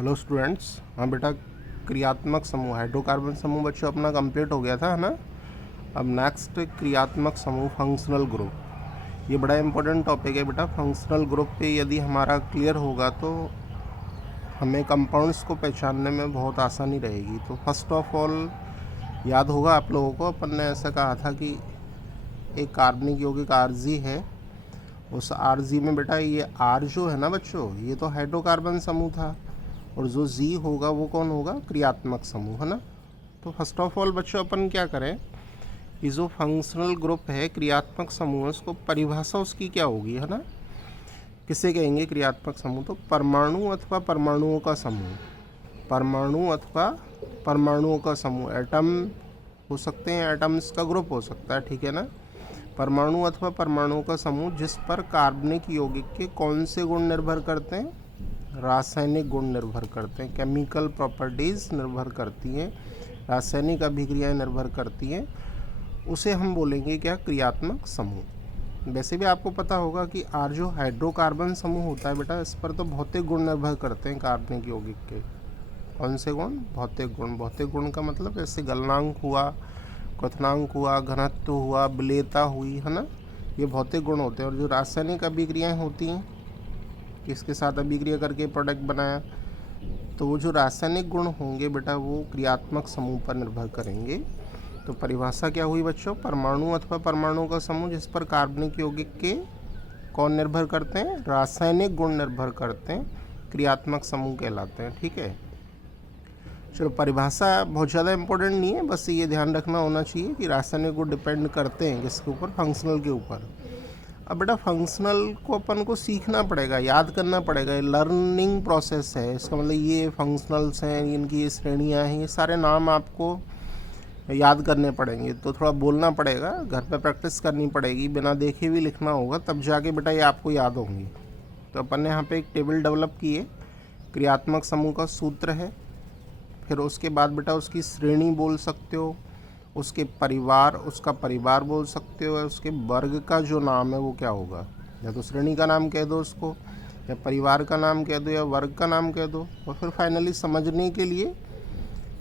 Hello students. हाँ बेटा, क्रियात्मक समूह हाइड्रोकार्बन समूह बच्चों अपना कंप्लीट हो गया था, है ना। अब नेक्स्ट क्रियात्मक समूह फंक्शनल ग्रुप। ये बड़ा इंपॉर्टेंट टॉपिक है बेटा। फंक्शनल ग्रुप पे यदि हमारा क्लियर होगा तो हमें कंपाउंड्स को पहचानने में बहुत आसानी रहेगी। तो फर्स्ट ऑफ ऑल याद होगा आप लोगों को, अपन ने ऐसा कहा था कि एक कार्बनिक यौगिक आरजी है। उस आरजी में बेटा ये आर जो है ना बच्चों, ये तो हाइड्रोकार्बन समूह था, और जो जी होगा वो कौन होगा? क्रियात्मक समूह, है ना। तो फर्स्ट ऑफ ऑल बच्चों अपन क्या करें, ये जो फंक्शनल ग्रुप है क्रियात्मक समूह, उसको परिभाषा उसकी क्या होगी, है ना। किसे कहेंगे क्रियात्मक समूह? तो परमाणु अथवा परमाणुओं का समूह। परमाणु अथवा परमाणुओं का समूह, एटम हो सकते हैं, एटम्स का ग्रुप हो सकता है, ठीक है ना। परमाणु अथवा परमाणुओं का समूह जिस पर कार्बनिक यौगिक के कौन से गुण निर्भर करते हैं? रासायनिक गुण निर्भर करते हैं, केमिकल प्रॉपर्टीज़ निर्भर करती हैं, रासायनिक अभिक्रियाएं निर्भर करती हैं, उसे हम बोलेंगे क्या? क्रियात्मक समूह। वैसे भी आपको पता होगा कि आर जो हाइड्रोकार्बन समूह होता है बेटा, इस पर तो भौतिक गुण निर्भर करते हैं कार्बनिक यौगिक के। कौन से गुण? भौतिक गुण। भौतिक गुण का मतलब जैसे गलनांक हुआ, क्वथनांक हुआ, घनत्व हुआ, विलेयता हुई, है ना। ये भौतिक गुण होते हैं। और जो रासायनिक अभिक्रियाएं होती हैं, किसके साथ अभिक्रिया करके प्रोडक्ट बनाया, तो वो जो रासायनिक गुण होंगे बेटा वो क्रियात्मक समूह पर निर्भर करेंगे। तो परिभाषा क्या हुई बच्चों? परमाणु अथवा परमाणुओं का समूह जिस पर कार्बनिक यौगिक के कौन निर्भर करते हैं? रासायनिक गुण निर्भर करते हैं, क्रियात्मक समूह कहलाते हैं, ठीक है। चलो, परिभाषा बहुत ज़्यादा इंपॉर्टेंट नहीं है, बस ये ध्यान रखना होना चाहिए कि रासायनिक गुण डिपेंड करते हैं किसके ऊपर? फंक्शनल के ऊपर। अब बेटा फंक्शनल को अपन को सीखना पड़ेगा, याद करना पड़ेगा। ये लर्निंग प्रोसेस है। इसका मतलब ये फंक्शनल्स हैं, इनकी ये श्रेणियाँ हैं, ये सारे नाम आपको याद करने पड़ेंगे। तो थोड़ा बोलना पड़ेगा, घर पे प्रैक्टिस करनी पड़ेगी, बिना देखे भी लिखना होगा, तब जाके बेटा ये आपको याद होंगी। तो अपन ने यहाँ पे एक टेबल डेवलप की है। क्रियात्मक समूह का सूत्र है, फिर उसके बाद बेटा उसकी श्रेणी बोल सकते हो, उसके परिवार, उसका परिवार बोल सकते हो, उसके वर्ग का जो नाम है वो क्या होगा। या तो श्रेणी का नाम कह दो उसको, या परिवार का नाम कह दो, या वर्ग का नाम कह दो। और फिर फाइनली समझने के लिए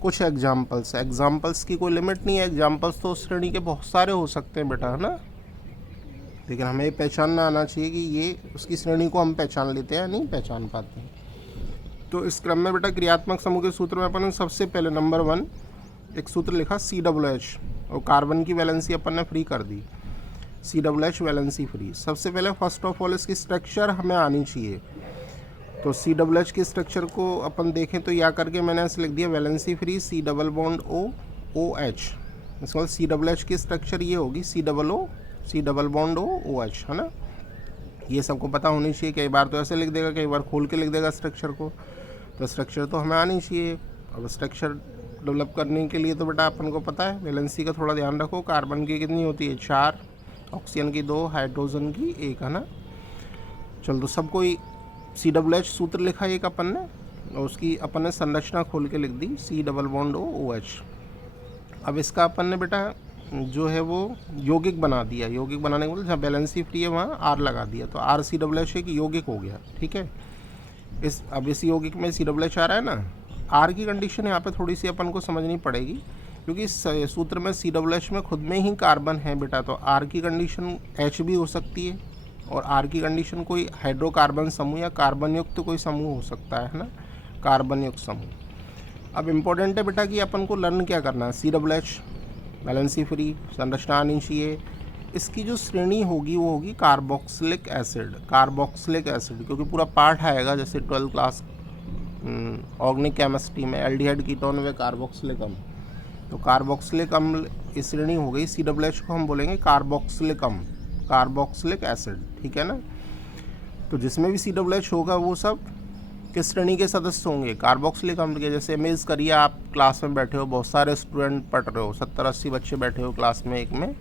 कुछ एग्जाम्पल्स। एग्जाम्पल्स की कोई लिमिट नहीं है, एग्जाम्पल्स तो उस श्रेणी के बहुत सारे हो सकते हैं बेटा, है ना। लेकिन हमें पहचानना आना चाहिए कि ये उसकी श्रेणी को हम पहचान लेते हैं या नहीं पहचान पाते हैं। तो इस क्रम में बेटा क्रियात्मक समूह के सूत्र में अपन ने सबसे पहले नंबर 1 एक सूत्र लिखा COOH, और कार्बन की वैलेंसी अपन ने फ्री कर दी, COOH वैलेंसी फ्री। सबसे पहले फर्स्ट ऑफ ऑल इसकी स्ट्रक्चर हमें आनी चाहिए। तो COOH की स्ट्रक्चर को अपन देखें तो या करके मैंने ऐसे लिख दिया, valency free C double bond OH। इसका COOH की स्ट्रक्चर ये होगी COO C double bond OH, है ना। ये सबको पता होनी चाहिए। कई बार तो ऐसे लिख देगा, कई बार खोल के लिख देगा स्ट्रक्चर को। तो स्ट्रक्चर तो हमें आनी चाहिए। अब स्ट्रक्चर डेवलप करने के लिए तो बेटा अपन को पता है, वैलेंसी का थोड़ा ध्यान रखो। कार्बन की कितनी होती है? 4, ऑक्सीजन की 2, हाइड्रोजन की 1, है ना। चलो, तो सब कोई COOH सूत्र लिखा एक अपन ने, और उसकी अपन ने संरचना खोल के लिख दी C डबल बॉन्ड OH। अब इसका अपन ने बेटा जो है वो यौगिक बना दिया। यौगिक बनाने के बाद जहाँ वैलेंसी फ्री है वहाँ R लगा दिया, तो RCOOH एक यौगिक हो गया, ठीक है। अब इस यौगिक में COOH आ रहा है ना। R की कंडीशन यहाँ पे थोड़ी सी अपन को समझनी पड़ेगी, क्योंकि इस सूत्र में COOH में खुद में ही कार्बन है बेटा, तो R की कंडीशन H भी हो सकती है, और R की कंडीशन कोई हाइड्रोकार्बन समूह या कार्बन युक्त कोई समूह हो सकता है ना, कार्बन युक्त समूह। अब इम्पोर्टेंट है बेटा कि अपन को लर्न क्या करना है। COOH वैलेंसी फ्री, संरचना आनी चाहिए। इसकी जो श्रेणी होगी वो होगी कार्बोक्सिलिक एसिड। कार्बोक्सिलिक एसिड, क्योंकि पूरा पार्ट आएगा जैसे 12th क्लास ऑर्गेनिक केमिस्ट्री में एल्डिहाइड कीटोन व कार्बोक्सिलिक अम्ल। तो कार्बोक्सिलिक अम्ल की श्रेणी हो गई। COOH को हम बोलेंगे कार्बोक्सिलिक अम्ल, कार्बोक्सिलिक एसिड, ठीक है ना। तो जिसमें भी COOH होगा वो सब किस श्रेणी के सदस्य होंगे? कार्बोक्सिलिक अम्ल के। जैसे इमेज करिए, आप क्लास में बैठे हो, बहुत सारे स्टूडेंट पढ़ रहे हो, 70-80 बच्चे बैठे हो क्लास में एक में,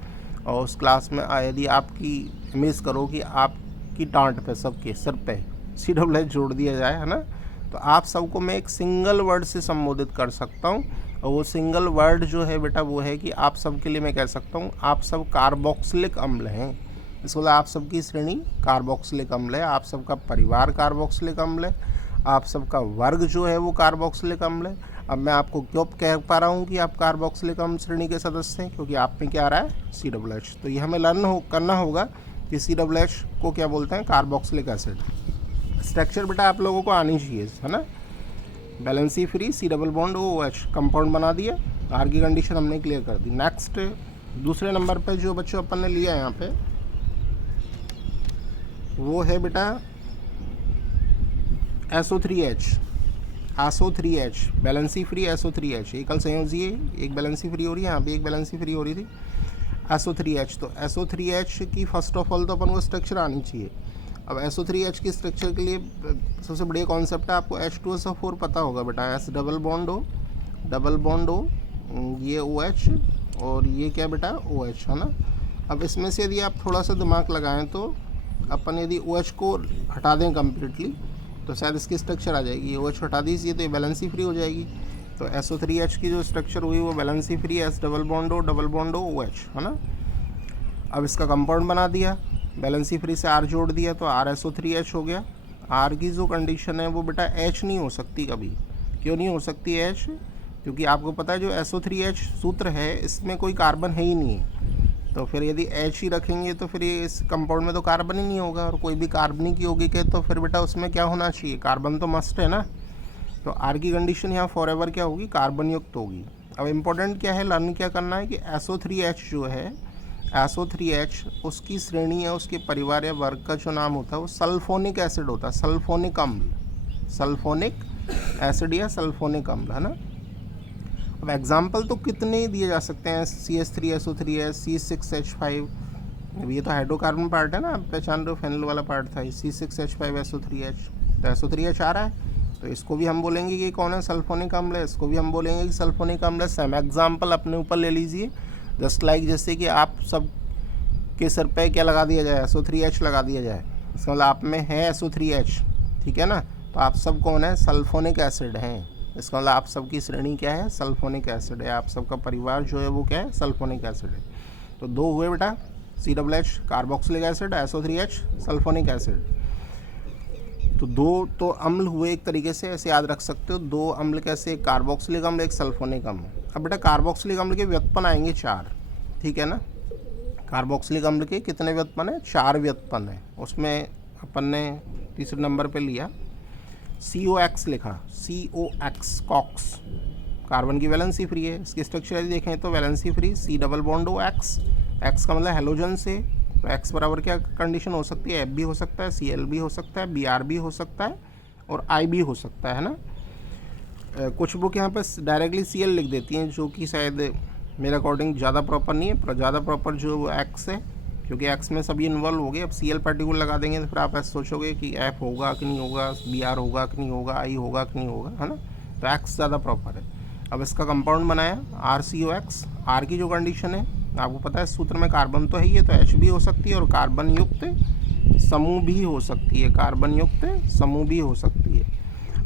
और उस क्लास में यदि आपकी इमेज करो कि आपकी डांट पे, सबके सिर पे COOH जोड़ दिया जाए, है ना, तो आप सबको मैं एक सिंगल वर्ड से संबोधित कर सकता हूँ। और वो सिंगल वर्ड जो है बेटा वो है कि आप सब के लिए मैं कह सकता हूँ आप सब कार्बोक्सिलिक अम्ल हैं। इसको आप सबकी श्रेणी कार्बोक्सिलिक अम्ल है, आप सबका परिवार कार्बोक्सिलिक अम्ल है, आप सबका वर्ग जो है वो कार्बोक्सिलिक अम्ल है। अब मैं आपको क्यों कह पा रहा हूँ कि आप कार्बोक्सिलिक अम्ल श्रेणी के सदस्य हैं, क्योंकि आप में क्या आ रहा है COOH। तो ये हमें करना होगा कि COOH को क्या बोलते हैं, कार्बोक्सिलिक एसिड। स्ट्रक्चर बेटा आप लोगों को आनी चाहिए, है ना। Valency free C double bond OH compound बना दिया, आर की कंडीशन हमने क्लियर कर दी। नेक्स्ट दूसरे नंबर पे जो बच्चों अपन ने लिया यहाँ पे वो है बेटा SO3H बैलेंसी फ्री SO3H, एकल संयोजी है, एक बैलेंसी फ्री हो रही है, यहाँ पे एक बैलेंसी फ्री हो रही थी SO3H। तो SO3H की फर्स्ट ऑफ ऑल तो अपन को स्ट्रक्चर आनी चाहिए। अब SO3H की स्ट्रक्चर के लिए सबसे बढ़िया कॉन्सेप्ट है, आपको H2SO4 पता होगा बेटा, S डबल बॉन्ड हो ये OH और ये क्या बेटा OH, है ना। अब इसमें से यदि आप थोड़ा सा दिमाग लगाएं तो अपन यदि OH को हटा दें कम्प्लीटली तो शायद इसकी स्ट्रक्चर आ जाएगी। OH हटा दीजिए तो ये बैलेंसी फ्री हो जाएगी। तो SO3H की जो स्ट्रक्चर हुई वो valency free S double bond हो OH, है ना। अब इसका कंपाउंड बना दिया, बैलेंसी फ्री से R जोड़ दिया तो RSO3H हो गया। R की जो कंडीशन है वो बेटा H नहीं हो सकती कभी। क्यों नहीं हो सकती H? क्योंकि आपको पता है जो SO3H सूत्र है इसमें कोई कार्बन है ही नहीं है। तो फिर यदि H ही रखेंगे तो फिर ये इस कंपाउंड में तो कार्बन ही नहीं होगा, और कोई भी कार्बनिक यौगिक है तो फिर बेटा उसमें क्या होना चाहिए, कार्बन तो मस्ट है ना। तो R की कंडीशन यहाँ फॉरएवर क्या होगी, कार्बन युक्त होगी। अब इम्पोर्टेंट क्या है, लर्न क्या करना है कि SO3H जो है SO3H उसकी श्रेणी है, उसके परिवार या वर्ग का जो नाम होता है वो सल्फोनिक एसिड होता है, सल्फोनिक अम्ल, सल्फोनिक एसिड या सल्फोनिक अम्ल, है ना। अब एग्जाम्पल तो कितने दिए जा सकते हैं, CH3SO3H, C6H5, अब ये तो हाइड्रोकार्बन पार्ट है ना, आप पहचान रहे हो, फेनल वाला पार्ट था, C6H5SO3H। तो SO3H आ रहा है तो इसको भी हम बोलेंगे कि कौन है, सल्फोनिक अम्ल है, इसको भी हम बोलेंगे कि सल्फोनिक अम्ल है। सेम एग्जाम्पल अपने ऊपर ले लीजिए, जस्ट लाइक जैसे कि आप सब के सर पे क्या लगा दिया जाए, SO3H लगा दिया जाए, इसका मतलब आप में है SO3H, ठीक है ना। तो आप सब कौन है, सल्फोनिक एसिड हैं, इसका मतलब आप सबकी श्रेणी क्या है, सल्फोनिक एसिड है, आप सबका परिवार जो है वो क्या है, सल्फोनिक एसिड है। तो दो हुए बेटा, COOH carboxylic acid, SO3H sulphonic acid. तो दो तो अम्ल हुए एक तरीके से, ऐसे याद रख सकते हो, दो अम्ल कैसे, एक कार्बोक्सिलिक अम्ल एक सल्फोनिक अम्ल। अब बेटा कार्बोक्सिलिक अम्ल के व्युत्पन्न आएंगे 4, ठीक है ना। कार्बोक्सिलिक अम्ल के कितने व्युत्पन्न है, 4 व्युत्पन्न है। उसमें अपन ने तीसरे नंबर पे लिया COX लिखा, COX कॉक्स, कार्बन की वैलेंसी फ्री है। इसकी स्ट्रक्चर यदि देखें तो valency free C double bond हो X, X का मतलब हेलोजन से, तो X बराबर क्या कंडीशन हो सकती है, F भी हो सकता है, Cl भी हो सकता है, Br भी हो सकता है और I भी हो सकता है ना। कुछ बुक यहाँ पर डायरेक्टली Cl लिख देती हैं जो कि शायद मेरे अकॉर्डिंग ज़्यादा प्रॉपर नहीं है, पर ज़्यादा प्रॉपर जो X है, क्योंकि X में सभी इन्वॉल्व हो गए। अब Cl पार्टिकुलर लगा देंगे तो फिर आप ऐसे सोचोगे कि F होगा कि नहीं होगा, Br होगा कि नहीं होगा, I होगा कि नहीं होगा, है ना। तो X ज़्यादा प्रॉपर है। अब इसका कंपाउंड बनाया RCOX, R की जो कंडीशन है आपको पता है सूत्र में कार्बन तो है ही है, तो H भी हो सकती है और कार्बन युक्त समूह भी हो सकती है, कार्बन युक्त समूह भी हो सकती है।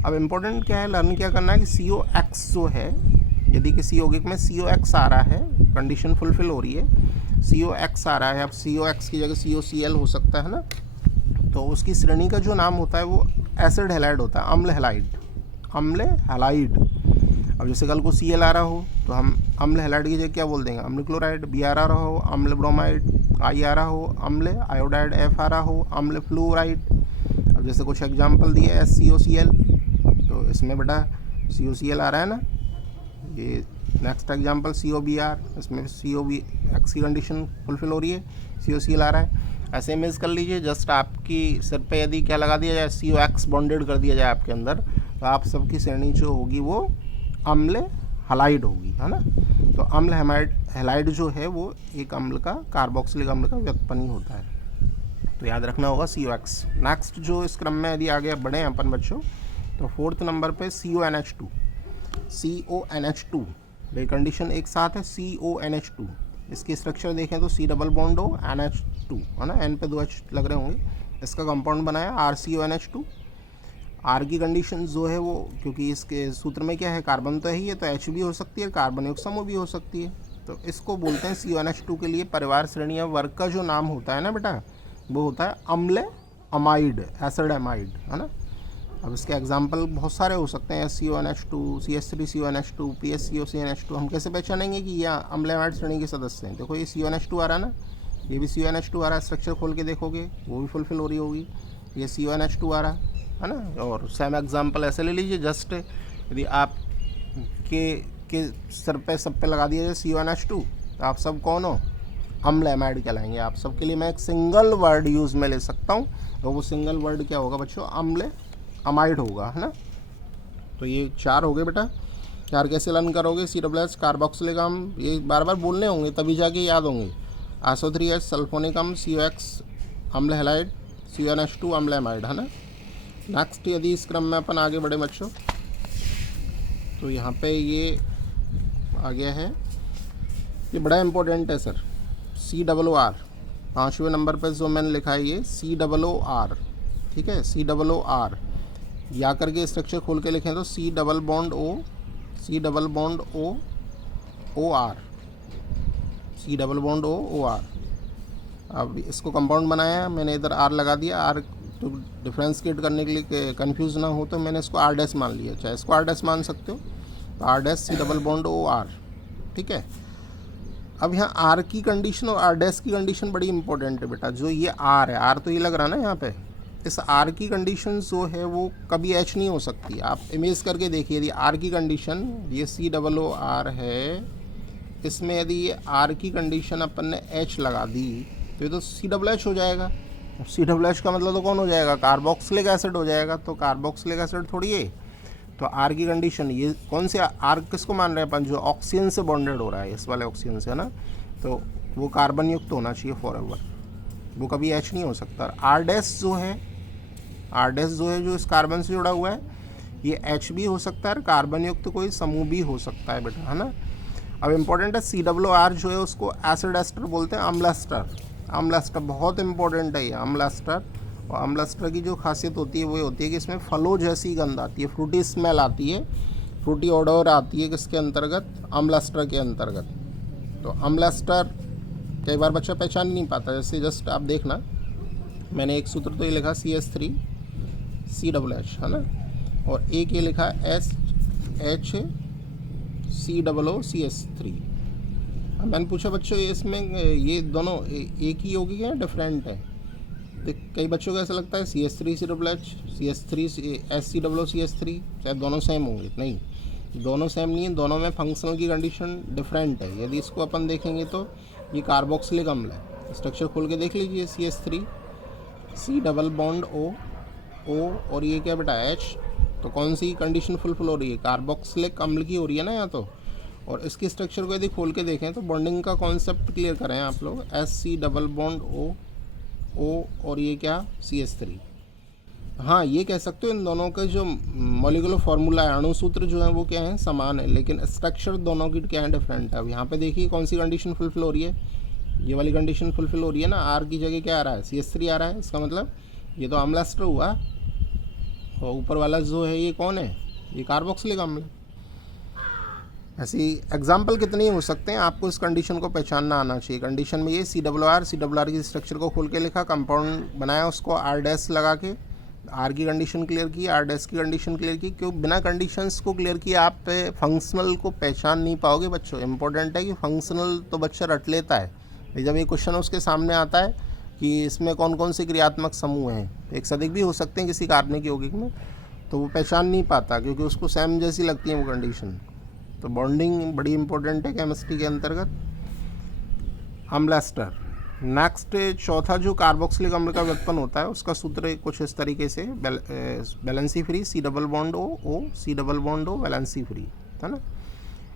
अब इम्पोर्टेंट क्या है, लर्न क्या करना है कि COX जो है, यदि किसी यौगिक में COX आ रहा है, कंडीशन फुलफिल हो रही है, COX आ रहा है, अब COX की जगह COCl हो सकता है ना, तो उसकी श्रेणी का जो नाम होता है वो एसिड हैलाइड होता है, अम्ल हैलाइड, अम्ल हैलाइड। अब जैसे कल को Cl आ रहा हो तो हम अम्ल हैलाइड की जगह क्या बोल देंगे, अम्ल क्लोराइड। Br आ रहा हो अम्ल ब्रोमाइड, I आ रहा हो अम्ल आयोडाइड, F आ रहा हो अम्ल फ्लोराइड। अब जैसे कुछ एग्जाम्पल दिए SCOCl, तो इसमें बेटा COCl आ रहा है ना। ये नेक्स्ट एग्जाम्पल COBr, इसमें COBX की कंडीशन फुलफिल हो रही है, COCl आ रहा है। ऐसे इमेज कर लीजिए, जस्ट आपकी सिर पे यदि क्या लगा दिया जाए, COX बॉन्डेड कर दिया जाए आपके अंदर, तो आप सबकी श्रेणी जो होगी वो अम्ल हैलाइड होगी, है ना। तो अम्ल हैलाइड जो है वो एक अम्ल का, कार्बोक्सिलिक अम्ल का व्युत्पन्न होता है, तो याद रखना होगा COX। नेक्स्ट जो इस क्रम में यदि आगे बढ़े हैं अपन बच्चों, तो 4th नंबर पे CONH2, CONH2 भाई कंडीशन एक साथ है, CONH2। इसकी स्ट्रक्चर देखें तो C डबल बॉन्ड हो NH2, है ना, N पे 2 H लग रहे होंगे। इसका कंपाउंड बनाया RCONH2। R की कंडीशन जो है वो, क्योंकि इसके सूत्र में क्या है, कार्बन तो है ही है, तो H भी हो सकती है, कार्बन युक्त समूह भी हो सकती है। तो इसको बोलते हैं CONH2 के लिए परिवार श्रेणी या वर्ग का जो नाम होता है ना बेटा, वो होता है अम्ल अमाइड, एसिड अमाइड, है ना। अब इसके एग्जाम्पल बहुत सारे हो सकते हैं, SCONH2, CH3CONH2, PSCOCNH2। हम कैसे पहचानेंगे कि ये अम्ल एमाइड श्रेणी के सदस्य हैं? देखो ये CONH2 आ रहा है ना, ये भी CONH2 आ रहा है, स्ट्रक्चर खोल के देखोगे वो भी फुलफिल हो रही होगी। ये CONH2 आ रहा है ना। और सेम एग्जाम्पल ऐसे ले लीजिए, जस्ट यदि आप के सर पे सब पे लगा दिया जाए CONH2 तो आप सब कौन हो? अम्ल एमाइड कहलाएंगे। आप सबके लिए मैं एक सिंगल वर्ड यूज़ में ले सकता हूँ, तो वो सिंगल वर्ड क्या होगा बच्चों? अम्ल अमाइड होगा, है ना। तो ये 4 हो गए बेटा। 4 कैसे लर्न करोगे? COOH कार्बोक्सिलिक अम्ल, ये बार बार बोलने होंगे तभी जाके याद होंगे। SO3H सल्फोनिक अम्ल, COX अम्ल हैलाइड, CONH2 अम्ल एमाइड, है ना। नेक्स्ट यदि इस क्रम में अपन आगे बढ़े बच्चों, तो यहाँ पे ये आ गया है, ये बड़ा इम्पोर्टेंट है सर, COOR। 5वें नंबर पर जो मैंने लिखा है ये COOR, ठीक है, COOR। या करके स्ट्रक्चर खोल के लिखें तो C double bond O, C double bond O, OR, C double bond O, OR। अब इसको कंपाउंड बनाया, मैंने इधर R लगा दिया। R तो डिफ्रेंशिएट करने के लिए, कंफ्यूज ना हो तो मैंने इसको R डैश मान लिया, चाहे इसको R डैश मान सकते हो। तो R dash C double bond OR, ठीक है। अब यहाँ R की कंडीशन और R डैश की कंडीशन बड़ी इंपॉर्टेंट है बेटा। जो ये R है, R तो ये लग रहा है ना यहाँ पे, इस R की कंडीशन जो है वो कभी H नहीं हो सकती। आप इमेज करके देखिए, यदि R की कंडीशन ये COOR है, इसमें यदि ये R की कंडीशन अपन ने H लगा दी तो ये तो COOH हो जाएगा। COOH का मतलब तो कौन हो जाएगा? कार्बोक्सिलिक एसिड हो जाएगा। तो कार्बोक्सिलिक एसिड थोड़ी है। तो R की कंडीशन ये कौन से R किसको मान रहे हैं अपन? जो ऑक्सीजन से बॉन्डेड हो रहा है, इस वाले ऑक्सीजन से, है ना। तो वो कार्बन युक्त होना चाहिए फॉरएवर, वो कभी H नहीं हो सकता। R डैश जो है जो इस कार्बन से जुड़ा हुआ है, ये H भी हो सकता है, कार्बन युक्त कोई समूह भी हो सकता है बेटा, है ना। अब इम्पोर्टेंट है COOR जो है उसको एसिड एस्टर बोलते हैं, अम्ल एस्टर। अम्ल एस्टर बहुत इंपॉर्टेंट है ये अम्ल एस्टर। और अम्ल एस्टर की जो खासियत होती है वो ये होती है कि इसमें फलों जैसी गंध आती है, फ्रूटी स्मेल आती है, फ्रूटी ऑडर आती है किसके अंतर्गत? अम्ल एस्टर के अंतर्गत। तो अम्ल एस्टर कई बार बच्चा पहचान नहीं पाता। जैसे जस्ट आप देखना, मैंने एक सूत्र तो ये लिखा CH3COOH, है ना, और एक ये लिखा HCOOCH3। अब मैंने पूछा बच्चों इसमें ये दोनों एक ही होगी क्या डिफरेंट है? तो कई बच्चों को ऐसा लगता है CH3COOH, CH3 SCOOCH3 शायद दोनों सेम होंगे। नहीं, दोनों सेम नहीं है, दोनों में फंक्शनल की कंडीशन डिफरेंट है। यदि इसको अपन देखेंगे तो ये कार्बोक्सिलिक अम्ल है, स्ट्रक्चर खोल के देख लीजिए, CH3, C double bond O, और ये क्या बेटा H। तो कौन सी कंडीशन फुलफिल हो रही है? कार्बोक्सिलिक अम्ल की हो रही है ना यहाँ तो। और इसकी स्ट्रक्चर को यदि खोल के देखें तो बॉन्डिंग का कॉन्सेप्ट क्लियर करें आप लोग, SC डबल बॉन्ड O, और ये क्या? CH3। हाँ, ये कह सकते हो इन दोनों का जो मॉलिक्यूलर फार्मूला है, अणुसूत्र जो है वो क्या है? समान है, लेकिन स्ट्रक्चर दोनों की क्या है? डिफरेंट है। अब यहाँ पे देखिए कौन सी कंडीशन फुलफिल हो रही है? ये वाली कंडीशन फुलफिल हो रही है ना। R की जगह क्या आ रहा है? CH3 आ रहा है। इसका मतलब ये तो अम्ल एस्टर हुआ, और ऊपर वाला जो है ये कौन है? ये कार्बोक्सिलिक अम्ल। ऐसी एग्जाम्पल कितने हो सकते हैं, आपको इस कंडीशन को पहचानना आना चाहिए। कंडीशन में ये COOR की स्ट्रक्चर को खोल के लिखा, कंपाउंड बनाया, उसको R डैश लगा के R की कंडीशन क्लियर की, R डैश की कंडीशन क्लियर की। क्यों? बिना कंडीशंस को क्लियर किए आप फंक्शनल को पहचान नहीं पाओगे बच्चों। इंपॉर्टेंट है कि फंक्शनल तो बच्चा रट लेता है, जब ये क्वेश्चन उसके सामने आता है कि इसमें कौन कौन से क्रियात्मक समूह हैं, एक से अधिक भी हो सकते हैं किसी कार्बनिक यौगिक में, तो वो पहचान नहीं पाता क्योंकि उसको सेम जैसी लगती है वो कंडीशन। तो बॉन्डिंग बड़ी इंपॉर्टेंट है केमिस्ट्री के अंतर्गत। अम्ल एस्टर। नेक्स्ट चौथा जो कार्बोक्सिलिक अम्ल का व्युत्पन्न होता है उसका सूत्र कुछ इस तरीके से, valency free, C double bond O, C double bond O, valency free, है ना।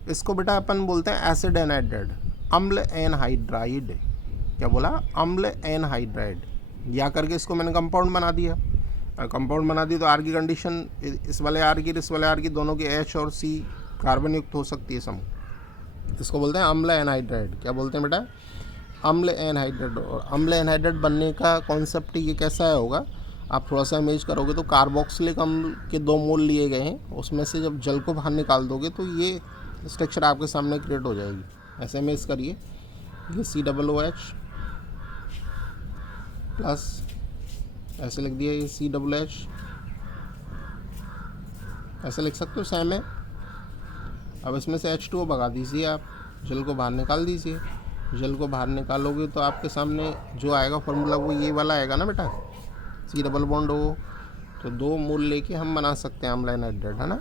इसको बेटा अपन बोलते हैं एसिड एनहाइड्राइड, अम्ल एनहाइड्राइड। क्या बोला? अम्ल एनहाइड्राइड। या करके इसको मैंने कंपाउंड बना दिया, कंपाउंड बना दी तो R की कंडीशन इस वाले R की, इस वाले R की, दोनों की H और C कार्बन युक्त हो सकती है समूह। इसको बोलते हैं अम्ल एनहाइड्राइड। क्या बोलते हैं बेटा? अम्ल एनहाइड्राइड। और अम्ल एनहाइड्राइड बनने का कॉन्सेप्ट ये कैसा होगा, आप थोड़ा सा इमेज करोगे तो कार्बोक्सिलिक अम्ल के 2 मोल लिए गए हैं, उसमें से जब जल को बाहर निकाल दोगे तो ये स्ट्रक्चर आपके सामने क्रिएट हो जाएगी। ऐसे इमेज करिए, ये COOH प्लस ऐसे लिख दिया, ये COOH ऐसे लिख सकते हो सेम है। अब इसमें से H2O भगा दीजिए, आप जल को बाहर निकाल दीजिए। जल को बाहर निकालोगे तो आपके सामने जो आएगा फॉर्मूला वो ये वाला आएगा ना बेटा, C डबल बॉन्ड O। तो 2 मूल लेके हम बना सकते हैं अम्ल एनहाइड्रेट, है ना।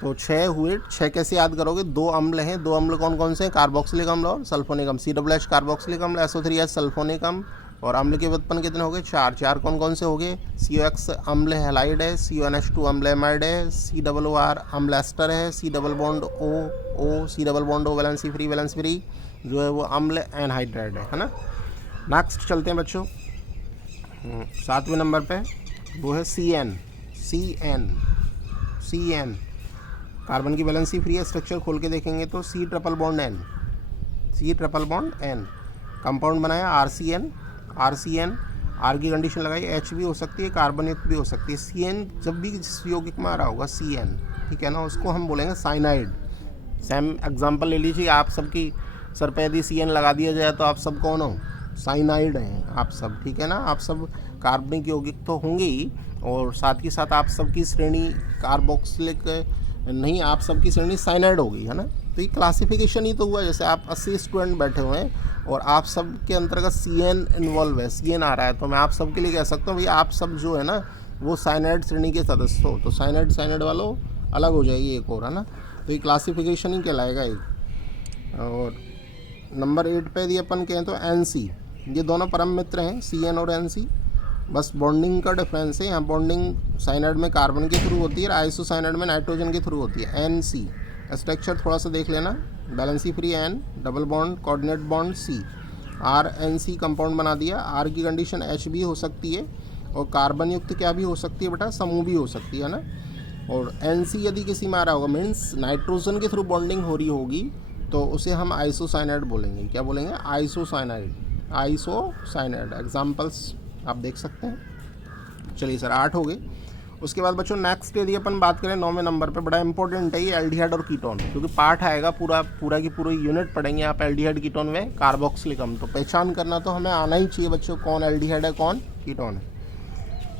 तो 6 हुए। 6 कैसे याद करोगे, 2 अम्ल हैं। 2 अम्ल कौन कौन से हैं, कार्बोक्सिलिक अम्ल और सल्फोनिक अम्ल। CH कार्बोक्सिलिक अम्ल, SO3H सल्फोनिक अम्ल। और अम्ल के व्युत्पन्न कितने हो गए, 4 कौन कौन से हो गए, COX अम्ल हैलाइड है, CONH2 अम्ल एमाइड है, COOR अम्ल एस्टर है, C double bond O C double bond O valency free जो है वो अम्ल एनहाइड्राइड है ना। नेक्स्ट चलते हैं बच्चों 7वें नंबर पे, वो है CN। कार्बन की वैलेंसी फ्री है, स्ट्रक्चर खोल के देखेंगे तो C triple bond N। Compound बनाया RCN। R की कंडीशन लगाई, H भी हो सकती है, कार्बन युक्त भी हो सकती है। CN जब भी जिस यौगिक में आ रहा होगा CN, ठीक है ना, उसको हम बोलेंगे साइनाइड। सेम एग्जांपल ले लीजिए, आप सबकी सर पे यदि CN लगा दिया जाए तो आप सब कौन हो, साइनाइड हैं आप सब, ठीक है ना। आप सब कार्बनिक यौगिक तो होंगे ही, और साथ ही साथ आप सबकी श्रेणी कार्बोक्सिलिक नहीं, आप सबकी श्रेणी साइनाइड होगी, है ना। तो ये क्लासिफिकेशन ही तो हुआ, जैसे आप 80 स्टूडेंट बैठे हुए हैं और आप सब के अंतर्गत CN इन्वॉल्व है, CN आ रहा है, तो मैं आप सब के लिए कह सकता हूँ भैया आप सब जो है ना वो साइनाइड श्रेणी के सदस्य हो। तो साइनाइड वालों अलग हो जाएगी एक और, है ना। तो ये क्लासिफिकेशन ही कहलाएगा एक। और नंबर 8 पे यदि अपन कहें तो NC, ये दोनों परम मित्र हैं CN और NC, बस बॉन्डिंग का डिफरेंस है। यहाँ बॉन्डिंग साइनाइड में कार्बन के थ्रू होती है और आइसोसाइनाइड में नाइट्रोजन के थ्रू होती है। NC स्ट्रक्चर थोड़ा सा देख लेना, valency free N double bond coordinate bond C, RNC compound बना दिया। R की कंडीशन H भी हो सकती है और कार्बन युक्त क्या भी हो सकती है बेटा, समूह भी हो सकती है ना। और NC यदि किसी में आ रहा होगा मीन्स नाइट्रोजन के थ्रू बॉन्डिंग हो रही होगी तो उसे हम आइसोसाइनाइड बोलेंगे। क्या बोलेंगे, आइसोसाइनाइड। एग्जाम्पल्स आप देख सकते हैं। चलिए सर 8 हो गए। उसके बाद बच्चों नेक्स्ट यदि अपन बात करें 9वें नंबर पे, बड़ा इंपॉर्टेंट है ये एल्डिहाइड और कीटोन, क्योंकि पार्ट आएगा पूरा की पूरी यूनिट पढ़ेंगे आप एल्डिहाइड कीटोन में कार्बोक्सिलिक अम्ल। तो पहचान करना तो हमें आना ही चाहिए बच्चों, कौन एल्डिहाइड है कौन कीटोन है।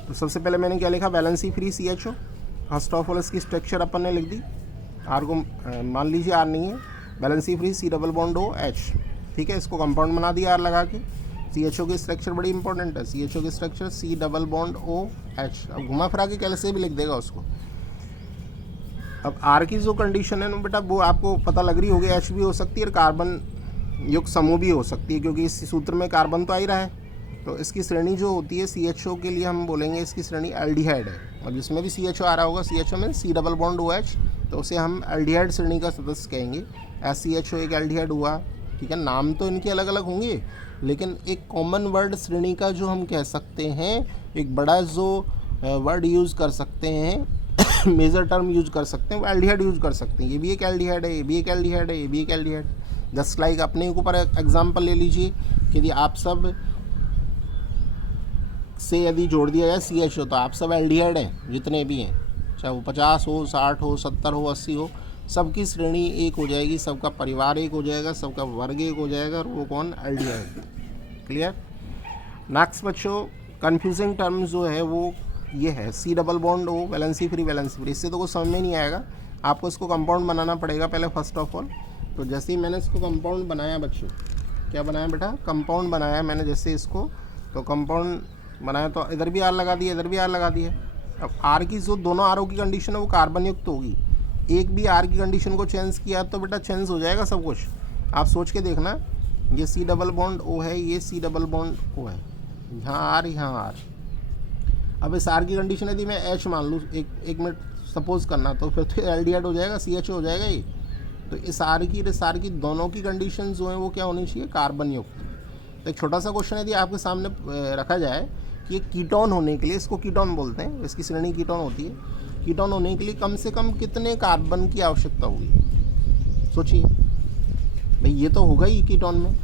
तो सबसे पहले मैंने क्या लिखा, valency free CHO। First of all इसकी स्ट्रक्चर अपन ने लिख दी, आर को मान लीजिए आर नहीं है, valency free C double bond OH, ठीक है। इसको कंपाउंड बना दिया आर लगा के। CHO की स्ट्रक्चर बड़ी इंपॉर्टेंट है, CHO की structure C double bond OH। अब घुमा फिरा के कैसे भी लिख देगा उसको। अब R की जो कंडीशन है ना बेटा वो आपको पता लग रही होगी, H भी हो सकती है और कार्बन युक्त समूह भी हो सकती है, क्योंकि इस सूत्र में कार्बन तो आ ही रहा है। तो इसकी श्रेणी जो होती है CHO के लिए हम बोलेंगे इसकी श्रेणी एल्डिहाइड है, और जिसमें भी CHO आ रहा होगा, CHO में C डबल बॉन्ड OH, तो उसे हम एल्डिहाइड श्रेणी का सदस्य कहेंगे। SCHO एक एल्डिहाइड हुआ, ठीक है। नाम तो इनके अलग अलग होंगे लेकिन एक कॉमन वर्ड श्रेणी का जो हम कह सकते हैं, एक बड़ा जो वर्ड यूज़ कर सकते हैं मेजर टर्म यूज कर सकते हैं, वो एल्डिहाइड यूज कर सकते हैं। ये भी एक एल्डिहाइड है, ये भी एक एल्डिहाइड है, ये भी एक एल्डिहाइड। जस्ट लाइक अपने ऊपर एग्जांपल ले लीजिए कि यदि आप सब से यदि जोड़ दिया जाए CHO तो आप सब एल्डिहाइड हैं जितने भी हैं, चाहे वो 50 हो, 60 हो, 70 हो, 80 हो, सबकी श्रेणी एक हो जाएगी, सबका परिवार एक हो जाएगा, सबका वर्ग एक हो जाएगा, और वो कौन, एल्डिहाइड। क्लियर। नेक्स्ट बच्चों कन्फ्यूजिंग टर्म जो है वो ये है C double bond O valency free. इससे तो कुछ समझ में नहीं आएगा, आपको इसको कंपाउंड बनाना पड़ेगा पहले फर्स्ट ऑफ ऑल। तो जैसे ही मैंने इसको कंपाउंड बनाया बच्चों, क्या बनाया बेटा, कंपाउंड बनाया मैंने जैसे इसको, तो कंपाउंड बनाया तो इधर भी R लगा दिया, इधर भी R लगा दिया। अब R की जो दोनों आरों की कंडीशन है वो कार्बन युक्त होगी, एक भी R की कंडीशन को चेंज किया तो बेटा चेंज हो जाएगा सब कुछ। आप सोच के देखना, ये C डबल बॉन्ड O है, ये C डबल बॉन्ड O है, यहाँ R यहाँ R। अब इस R की कंडीशन यदि मैं H मान लूँ, एक मिनट सपोज करना, तो फिर तो एल्डिहाइड हो जाएगा, CHO हो जाएगा ये। तो इस R की दोनों की कंडीशन जो है वो क्या होनी चाहिए, कार्बन युक्त। तो एक छोटा सा क्वेश्चन यदि आपके सामने रखा जाए कि ये कीटोन होने के लिए, इसको कीटोन बोलते हैं, इसकी श्रेणी कीटोन होती है, कीटोन होने के लिए कम से कम कितने कार्बन की आवश्यकता होगी, सोचिए भाई। ये तो होगा ही कीटोन में,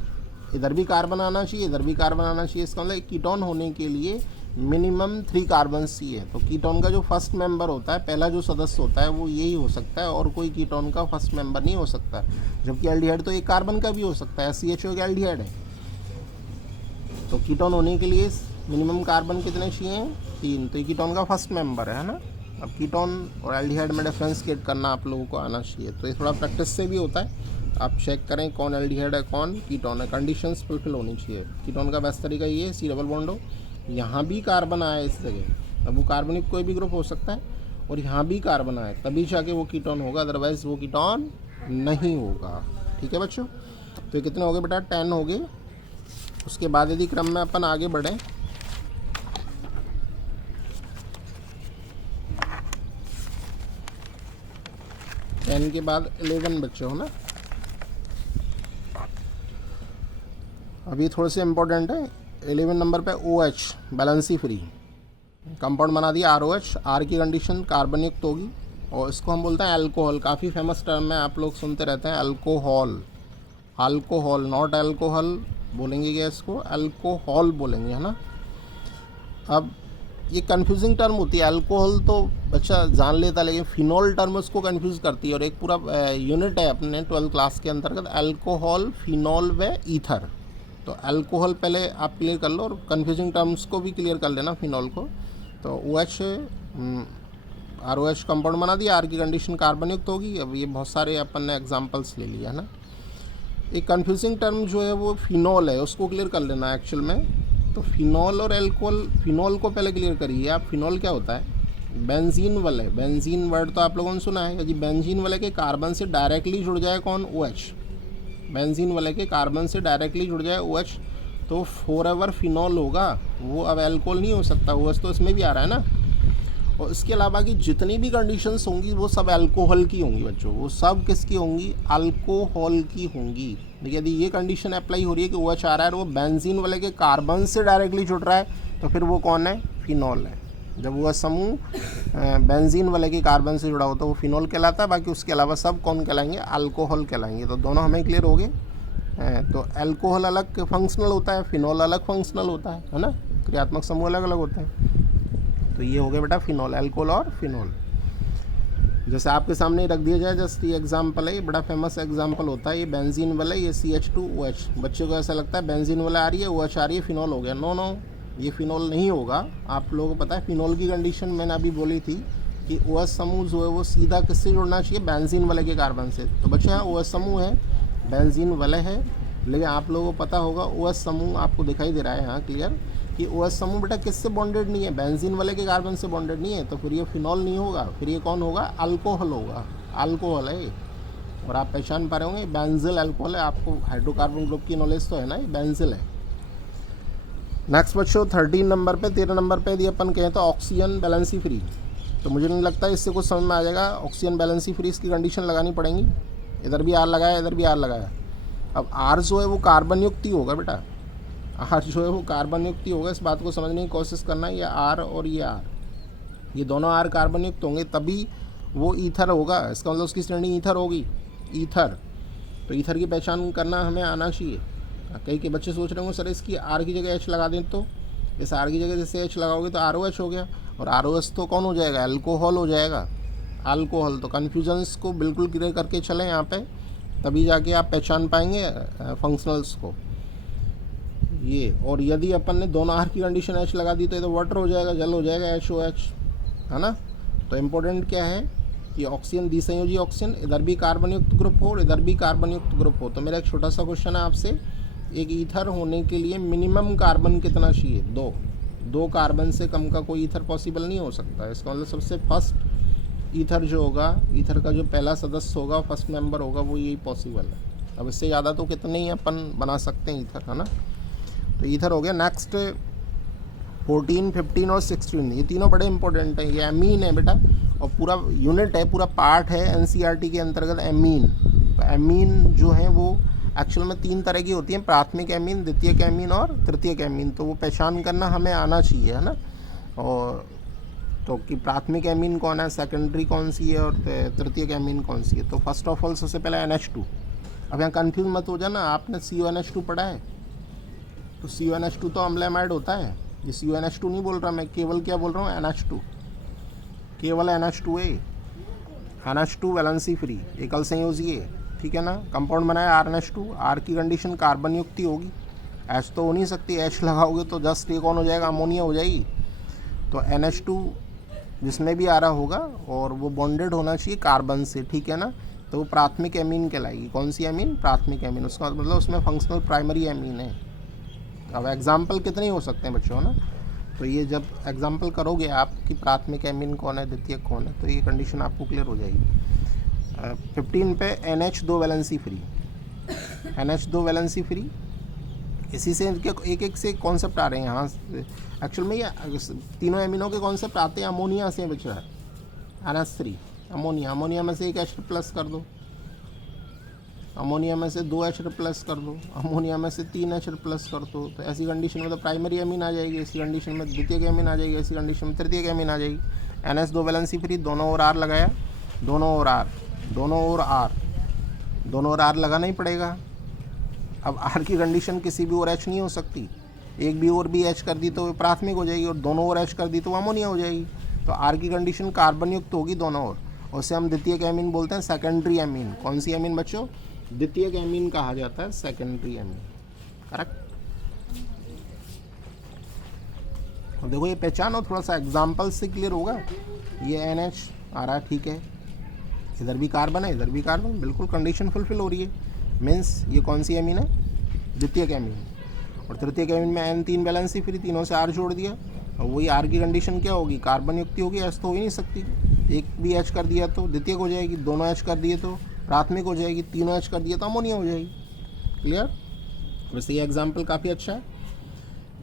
इधर भी कार्बन आना चाहिए, इधर भी कार्बन आना चाहिए। इसका मतलब कीटोन होने के लिए मिनिमम 3 कार्बन चाहिए। तो कीटोन का जो फर्स्ट मेंबर होता है, पहला जो सदस्य होता है वो यही हो सकता है, और कोई कीटोन का फर्स्ट मेंबर नहीं हो सकता। जबकि एल्डिहाइड तो एक कार्बन का भी हो सकता है, CHO का एल्डिहाइड है। तो कीटोन होने के लिए मिनिमम कार्बन कितने चाहिए, 3। तो ये कीटोन का फर्स्ट मेंबर है ना। अब कीटोन और एल्डिहाइड में डिफ्रेंशिएट करना आप लोगों को आना चाहिए, तो ये थोड़ा प्रैक्टिस से भी होता है। आप चेक करें कौन एल्डिहाइड है कौन कीटोन है, कंडीशंस फुलफिल होनी चाहिए। कीटोन का बेस्ट तरीका ये है, सी डबल बॉन्ड हो, यहाँ भी कार्बन आया इस जगह, अब वो कार्बनिक कोई भी ग्रुप हो सकता है, और यहाँ भी कार्बन आए तभी जाके वो कीटोन होगा, अदरवाइज वो कीटोन नहीं होगा। ठीक है बच्चों, तो ये कितने हो गए बेटा, 10 हो गए। उसके बाद यदि क्रम में अपन आगे बढ़ें, टेन के बाद 11 बच्चे हो ना। अभी थोड़े से इम्पोर्टेंट है, 11 नंबर पे OH बैलेंसी फ्री कंपाउंड बना दिया, ROH, आर की कंडीशन कार्बन युक्त होगी, और इसको हम बोलते हैं अल्कोहल। काफ़ी फेमस टर्म है, आप लोग सुनते रहते हैं अल्कोहल, अल्कोहल नॉट अल्कोहल बोलेंगे क्या, इसको अल्कोहल बोलेंगे, है ना। अब ये कंफ्यूजिंग टर्म होती है, अल्कोहल तो बच्चा जान लेता है, लेकिन फिनॉल टर्म उसको कंफ्यूज करती है, और एक पूरा यूनिट है अपने 12th क्लास के अंतर्गत, अल्कोहल, फिनॉल व ईथर। तो अल्कोहल पहले आप क्लियर कर लो, और कंफ्यूजिंग टर्म्स को भी क्लियर कर लेना, फिनॉल को। तो OH ROH कंपाउंड बना दिया, आर की कंडीशन कार्बन युक्त होगी। अब ये बहुत सारे अपन ने एग्जांपल्स ले लिया है ना। एक कंफ्यूजिंग टर्म जो है वो फिनॉल है, उसको क्लियर कर लेना एक्चुअल में। तो फिनॉल और एल्कोहल, फिनॉल को पहले क्लियर करिए आप, फिनॉल क्या होता है, बेंजीन वाले, बेंजीन वर्ड तो आप लोगों ने सुना है जी। बेंजीन वाले के कार्बन से डायरेक्टली जुड़ जाए कौन, OH, बेंजीन वाले के कार्बन से डायरेक्टली जुड़ जाए OH, तो फॉरएवर फिनॉल होगा वो, अब अल्कोहल नहीं हो सकता, OH तो इसमें भी आ रहा है ना। और इसके अलावा की जितनी भी कंडीशंस होंगी वो सब अल्कोहल की होंगी बच्चों, वो सब किसकी होंगी, अल्कोहल की होंगी। देखिए यदि ये कंडीशन अप्लाई हो रही है कि OH आ रहा है और वो बेंजीन वाले के कार्बन से डायरेक्टली जुड़ रहा है, तो फिर वो कौन है, फिनॉल है। जब वह समूह बेंजीन वाले के कार्बन से जुड़ा होता है वो फिनॉल कहलाता है, बाकी उसके अलावा सब कौन कहलाएंगे, अल्कोहल कहलाएंगे। तो दोनों हमें क्लियर हो गए। तो अल्कोहल अलग फंक्शनल होता है, फिनॉल अलग फंक्शनल होता है ना, क्रियात्मक समूह अलग अलग होते हैं। तो ये हो गया बेटा फिनॉल, अल्कोहल और फिनॉल। जैसे आपके सामने रख दिया जाए, जस्ट ये एग्जांपल है, ये बड़ा फेमस एग्जांपल होता है, ये बेंजीन वाला, ये CH2OH। बच्चे को ऐसा लगता है बेंजीन वाला आ रही है, OH आ रही है, फिनॉल हो गया। नो नो, ये फिनॉल नहीं होगा। आप लोगों को पता है फिनॉल की कंडीशन मैंने अभी बोली थी कि OH समूह जो है वो सीधा किससे जुड़ना चाहिए, बेंजीन वाले के कार्बन से। तो बच्चे यहाँ OH समूह है, बेंजीन वाले है, लेकिन आप लोगों को पता होगा OH समूह आपको दिखाई दे रहा है यहाँ क्लियर कि OH समूह बेटा किससे बॉन्डेड नहीं है, बेंजीन वाले के कार्बन से बॉन्डेड नहीं है, तो फिर ये फिनॉल नहीं होगा, फिर ये कौन होगा, अल्कोहल होगा, अल्कोहल है। और आप पहचान पा रहे होंगे बेंजिल अल्कोहल है, आपको हाइड्रोकार्बन ग्रुप की नॉलेज तो है ना, ये बेंजिल है। नेक्स्ट बच्चों 13 नंबर पे, 13 नंबर पे यदि अपन कहें तो ऑक्सीजन बैलेंसी फ्री, तो मुझे नहीं लगता इससे कुछ समझ में आ जाएगा। ऑक्सीजन बैलेंसी फ्री इसकी कंडीशन लगानी पड़ेगी, इधर भी R लगाया, इधर भी R लगाया। अब R जो है वो कार्बन युक्त ही होगा बेटा, R जो है वो कार्बन युक्त ही होगा, इस बात को समझने की कोशिश करना। ये R और ये R, ये दोनों R कार्बन युक्त होंगे तभी वो ईथर होगा, इसका मतलब उसकी श्रेणी ईथर होगी, ईथर। तो ईथर की पहचान करना हमें आना चाहिए। कई के बच्चे सोच रहे होंगे सर इसकी R की जगह H लगा दें, तो इस R की जगह जैसे H लगाओगे तो ROH हो गया, और ROH तो कौन हो जाएगा, अल्कोहल हो जाएगा, अल्कोहल। तो कन्फ्यूजन्स को बिल्कुल क्लियर करके चलें यहाँ पे, तभी जाके आप पहचान पाएंगे फंक्शनल्स को ये। और यदि अपन ने दोनों R की कंडीशन H लगा दी तो ये तो वाटर हो जाएगा, जल हो जाएगा, HOH, है ना। तो इम्पोर्टेंट क्या है कि ऑक्सीजन द्विसंयोजी ऑक्सीजन, इधर भी कार्बन युक्त ग्रुप हो और इधर भी कार्बन युक्त ग्रुप हो। तो मेरा एक छोटा सा क्वेश्चन है आपसे, एक ईथर होने के लिए मिनिमम कार्बन कितना चाहिए, 2 कार्बन से कम का कोई ईथर पॉसिबल नहीं हो सकता। इसका मतलब सबसे फर्स्ट ईथर जो होगा, ईथर का जो पहला सदस्य होगा, फर्स्ट मेंबर होगा, वो यही पॉसिबल है। अब इससे ज़्यादा तो कितने ही अपन बना सकते हैं ईथर, है ना। तो ईथर हो गया। नेक्स्ट 14, 15 और 16, ये तीनों बड़े इंपॉर्टेंट हैं। ये एमीन है बेटा, और पूरा यूनिट है, पूरा पार्ट है NCERT के अंतर्गत एमीन। तो एमीन जो है वो एक्चुअल में 3 तरह की होती हैं, प्राथमिक एमीन, द्वितीयक एमीन और तृतीयक एमीन। तो वो पहचान करना हमें आना चाहिए, है ना। और तो कि प्राथमिक एमीन कौन है, सेकेंडरी कौन सी है, और तृतीयक एमीन कौन सी है। तो फर्स्ट ऑफ ऑल सबसे पहले NH2। अब यहाँ कन्फ्यूज मत हो जाना, आपने CONH2 पढ़ा है, तो CONH2 तो अम्लैमाइड होता है, ये CONH2 नहीं बोल रहा मैं, केवल क्या बोल रहा हूँ, NH2, केवल NH2 है, NH2 वैलेंसी फ्री, एकल संयोजी है, ठीक है ना। कंपाउंड बनाया RNH2, R की कंडीशन कार्बन युक्त ही होगी, H तो हो नहीं सकती, H लगाओगे तो जस्ट ये कौन हो जाएगा, अमोनिया हो जाएगी। तो NH2 जिसमें भी आ रहा होगा और वो बॉन्डेड होना चाहिए कार्बन से, ठीक है ना, तो वो प्राथमिक एमीन कहलाएगी। कौन सी एमीन? प्राथमिक एमीन। उसका मतलब उसमें फंक्शनल प्राइमरी एमीन है। अब एग्जाम्पल कितने हो सकते हैं बच्चों ना, तो ये जब एग्जाम्पल करोगे आप कि प्राथमिक एमीन कौन है, द्वितीयक कौन है, तो ये कंडीशन आपको क्लियर हो जाएगी। 15 पे NH2 valency free, NH2 valency free, इसी से एक एक से कॉन्सेप्ट आ रहे हैं यहाँ। एक्चुअल में ये तीनों एमिनो के कॉन्सेप्ट आते हैं अमोनिया से बच्चा, NH3 अमोनिया, अमोनिया में से एक H प्लस कर दो, अमोनिया में से 2 H प्लस कर दो, अमोनिया में से 3 H प्लस कर दो, तो ऐसी कंडीशन में तो प्राइमरी एमीन आ जाएगी, ऐसी कंडीशन में द्वितीयक एमीन आ जाएगी, ऐसी कंडीशन में तृतीयक एमीन आ जाएगी। NH2 वैलेंसी फ्री, दोनों ओर R लगाया, दोनों ओर R, दोनों ओर R, दोनों ओर R लगाना ही पड़ेगा। अब R की कंडीशन किसी भी ओर H नहीं हो सकती, एक भी ओर भी H कर दी तो वो प्राथमिक हो जाएगी और दोनों ओर H कर दी तो वो अमोनिया हो जाएगी। तो R की कंडीशन कार्बन युक्त होगी दोनों ओर, उसे हम द्वितीयक एमीन बोलते हैं, सेकेंडरी एमीन। कौन सी एमीन बच्चों? द्वितीयक एमीन कहा जाता है, सेकेंडरी एमीन, करेक्ट। देखो ये पहचानो, थोड़ा सा एग्जाम्पल से क्लियर होगा। ये NH आ रहा है, ठीक है, इधर भी कार्बन है, इधर भी कार्बन, बिल्कुल कंडीशन फुलफिल हो रही है। मीन्स ये कौन सी एमीन है? द्वितीयक एमीन। और तृतीयक एमीन में N3 वैलेंसी फ्री, तीनों से R जोड़ दिया, और वही R की कंडीशन क्या होगी? कार्बन युक्ति होगी, H तो हो ही नहीं सकती। एक भी H कर दिया तो द्वितीयक हो जाएगी, दोनों H कर दिए तो प्राथमिक हो जाएगी, तीनों H कर दिए तो अमोनिया हो जाएगी। क्लियर? वैसे ये एग्जाम्पल काफ़ी अच्छा है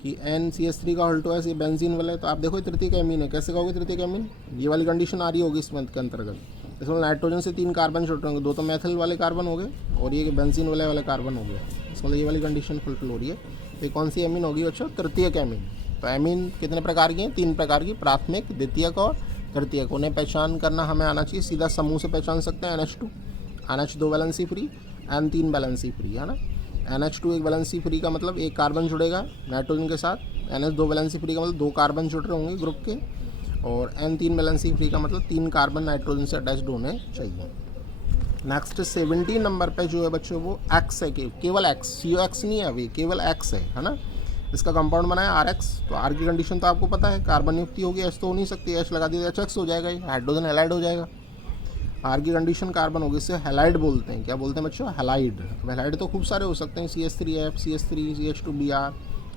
कि NCH3 का ऑल्टो ये बेंजीन वाला है, तो आप देखो तृतीयक एमीन है, कैसे कहोगे तृतीयक एमीन? ये वाली कंडीशन आ रही होगी इसमें के अंतर्गत। इसमें नाइट्रोजन से 3 कार्बन छूट होंगे, 2 तो मैथिल वाले कार्बन हो गए और ये बेंजीन वाले कार्बन हो गया, इसमें ये वाली कंडीशन फुलफिल हो रही है। तो ये कौन सी एमीन होगी बच्चों? तृतीयक एमीन। तो एमीन कितने प्रकार की हैं? 3 प्रकार की, प्राथमिक, द्वितीयक और तृतीयक। उन्हें पहचान करना हमें आना चाहिए, सीधा समूह से पहचान सकते हैं। NH2 valency free, N3 valency free, है ना। NH2 एक वैलेंसी फ्री का मतलब एक कार्बन जुड़ेगा नाइट्रोजन के साथ, NH2 वैलेंसी फ्री का मतलब 2 कार्बन जुड़ रहे होंगे ग्रुप के, और N3 वैलेंसी फ्री का मतलब 3 कार्बन नाइट्रोजन से अटैच्ड होने चाहिए। नेक्स्ट 17 नंबर पे जो है बच्चों वो X है, केवल X, COX नहीं है अभी, केवल X है ना। इसका कंपाउंड बनाया RX, तो R की कंडीशन तो आपको पता है, कार्बन युक्ति होगी, H तो हो नहीं सकती, H लगा दिया HX हो जाएगा, हाइड्रोजन हैलाइड हो जाएगा। R की कंडीशन कार्बन होगी, इससे हैलाइड बोलते हैं। क्या बोलते हैं बच्चों? हैलाइड। अब हैलाइड तो खूब सारे हो सकते हैं, CH3F, CH3, CH2Br।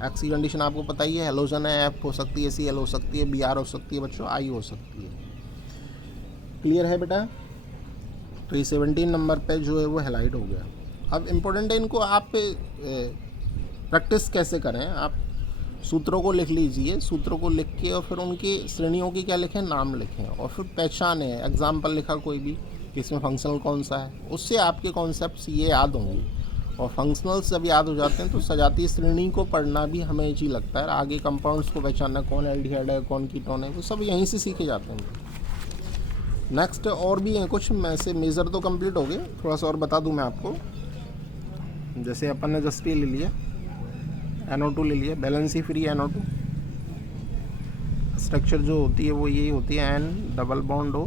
X की कंडीशन आपको पता ही है, हेलोजन है, F हो सकती है, Cl हो सकती है, Br हो सकती है बच्चों, I हो सकती है। क्लियर है बेटा? तो ये 17 नंबर पे जो है वो हैलाइड हो गया। अब इम्पोर्टेंट है, इनको आप प्रैक्टिस कैसे करें? आप सूत्रों को लिख लीजिए, सूत्रों को लिख के और फिर उनकी श्रेणियों की क्या लिखें? नाम लिखें, और फिर पहचाने, एग्जाम्पल लिखा कोई भी कि इसमें फंक्शनल कौन सा है, उससे आपके कॉन्सेप्ट्स ये याद होंगे। और फंक्शनल्स जब याद हो जाते हैं तो सजातीय श्रेणी को पढ़ना भी हमें ईजी लगता है। आगे कंपाउंड्स को पहचानना, कौन एल्डिहाइड है, कौन कीटोन है, वो सब यहीं से सीखे जाते हैं। नेक्स्ट और भी हैं कुछ, में से मेज़र तो कंप्लीट हो गए, थोड़ा सा और बता दूं मैं आपको। जैसे अपन ने जस्ट ये ले लिया, NO2 ले लिया, बैलेंसी फ्री NO2। स्ट्रक्चर जो होती है वो यही होती है, N double bond O,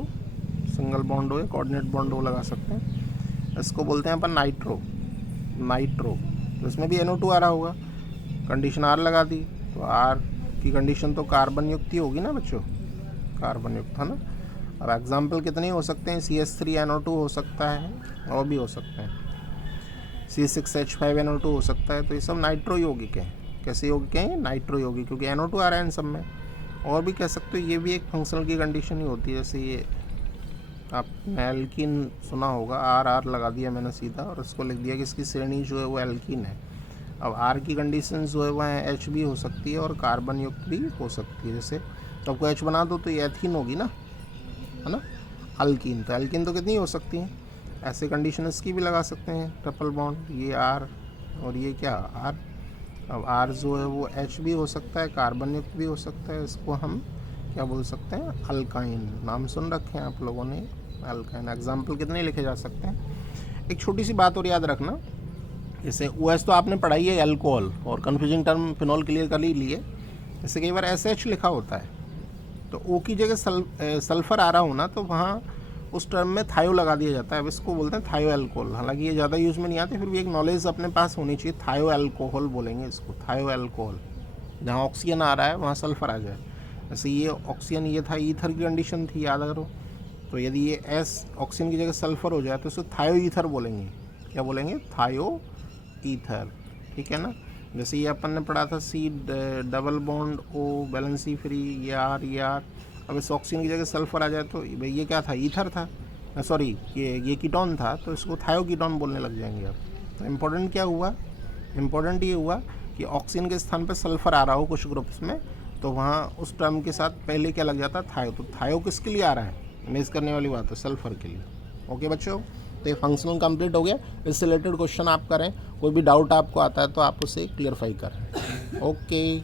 single bond O या कोऑर्डिनेट बॉन्ड O लगा सकते हैं। इसको बोलते हैं अपन नाइट्रो। तो इसमें भी NO2 आ रहा होगा, कंडीशन R लगा दी, तो R की कंडीशन तो कार्बन युक्त ही होगी ना बच्चों, कार्बन युक्त, है ना। अब एग्जाम्पल कितने हो सकते हैं? CH3NO2 हो सकता है, और भी हो सकते हैं, C6H5NO2 हो सकता है। तो ये सब नाइट्रो यौगिक हैं। कैसे यौगिक हैं? नाइट्रो यौगिक, क्योंकि NO2 आ रहा है इन सब में। और भी कह सकते हो, ये भी एक फंक्शनल की कंडीशन ही होती है। जैसे ये आपने एल्कीन सुना होगा, R लगा दिया मैंने सीधा, और इसको लिख दिया कि इसकी श्रेणी जो है वो एल्कीन है। अब R की कंडीशन जो है वह H भी हो सकती है और कार्बन युक्त भी हो सकती है। जैसे तो आपको H बना दो तो ये एथीन होगी ना, है ना। अल्कीन, तो एल्कीन तो कितनी हो सकती हैं? ऐसे कंडीशन इसकी भी लगा सकते हैं, ट्रिपल बॉन्ड, ये R और ये क्या R। अब R जो है वो H भी हो सकता है, कार्बन युक्त भी हो सकता है। इसको हम क्या बोल सकते हैं? अल्काइन। नाम सुन रखे हैं आप लोगों ने, अल्काइन। एग्जाम्पल कितने लिखे जा सकते हैं? एक छोटी सी बात और याद रखना, जैसे OH तो आपने पढ़ाई है अल्कोहल, और कन्फ्यूजिंग टर्म फिनॉल क्लियर कर ही लिए। जैसे कई बार SH लिखा होता है, तो O की जगह सल्फ़र आ रहा हो ना, तो वहाँ उस टर्म में थायो लगा दिया जाता है। अब इसको बोलते हैं थायो अल्कोहल। हालांकि ये ज़्यादा यूज़ में नहीं आते, फिर भी एक नॉलेज अपने पास होनी चाहिए। थायो अल्कोहल बोलेंगे इसको, थायो अल्कोहल। जहाँ ऑक्सीजन आ रहा है वहाँ सल्फ़र आ जाए। जैसे ये ऑक्सीजन ये था, ईथर की कंडीशन थी, याद करो। तो यदि ये एस ऑक्सीजन की जगह सल्फर हो जाए तो इसको थायो ईथर बोलेंगे। क्या बोलेंगे? थायो ईथर, ठीक है ना। जैसे ये अपन ने पढ़ा था C double bond O valency free, ये आर। अब इस ऑक्सीजन की जगह सल्फर आ जाए तो भाई ये क्या था? ईथर था, सॉरी ये कीटोन था, तो इसको थायो कीटोन बोलने लग जाएंगे आप। तो इम्पोर्टेंट क्या हुआ? इम्पोर्टेंट ये हुआ कि ऑक्सीजन के स्थान पर सल्फर आ रहा हो कुछ ग्रुप्स में, तो वहाँ उस टर्म के साथ पहले क्या लग जाता है? थायो। तो थायो किसके लिए आ रहा है? मेज करने वाली बात है, सल्फर के लिए। ओके बच्चों, तो ये फंक्शनल कंप्लीट हो गया। इससे रिलेटेड क्वेश्चन आप करें, कोई भी डाउट आपको आता है तो आप उसे क्लियरफाई करें। ओके।